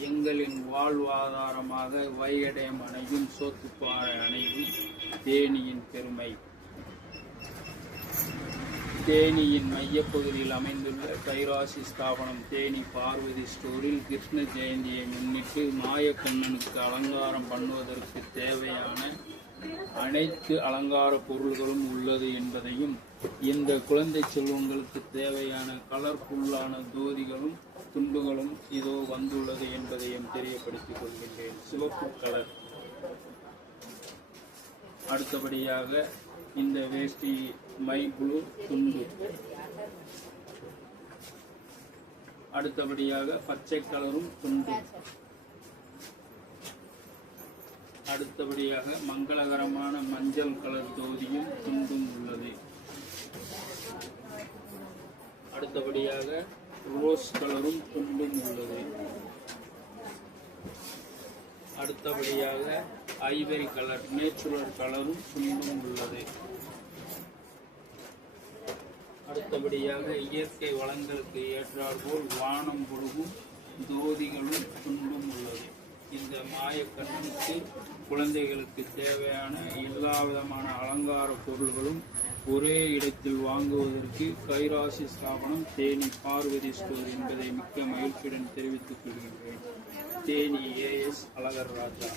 எங்களின் வாழ்வாதாரமாக வையடயம் அணையும் சோத்துப்பாறை அணையும் தேனியின் பெருமை. தேனியின் மையப்பகுதியில் அமைந்துள்ள கைராசி ஸ்தாபனம் தேனி பார்வதி ஸ்டோரில் கிருஷ்ண ஜெயந்தியை முன்னிட்டு மாயக்கண்ணனுக்கு அலங்காரம் பண்ணுவதற்கு தேவையான அனைத்து அலங்கார பொருள்களும் உள்ளது என்பதையும் இந்த குழந்தை செல்வங்களுக்கு தேவையான கலர்ஃபுல்லான தோதிகளும் துண்டுகளும் இதோ வந்துள்ளது என்பதையும் தெரியப்படுத்திக் கொள்கின்றேன். சிவப்பு கலர் அடுத்தபடியாக இந்த வேஷ்டி மை ப்ளூ துண்டு. அடுத்தபடியாக பச்சை கலரும் துண்டு. அடுத்தபடியாக மங்களகரமான மஞ்சள் கலர் தோதியும் துண்டும் உள்ளது. அடுத்தபடியாக ரோஸ் கலரும் துண்டும் உள்ளது. அடுத்தபடியாக ஐவரி கலர் நேச்சுரல் கலரும் துண்டும் உள்ளது. அடுத்தபடியாக இயற்கை வளங்களுக்கு ஏற்றாற்போல் வானம் பொழுகும் தோதிகளும் துண்டும் உள்ளது. இந்த மாயக்கண்ணுக்கு குழந்தைகளுக்கு தேவையான எல்லா விதமான அலங்கார பொருள்களும் ஒரே இடத்தில் வாங்குவதற்கு கைராசி ஸ்தாபனம் தேனி பார்வதி ஸ்டோர் என்பதை மிக்க மகிழ்ச்சியுடன் தெரிவித்துக் கொள்கின்றேன். தேனி ஏஎஸ் அழகர் ராஜா.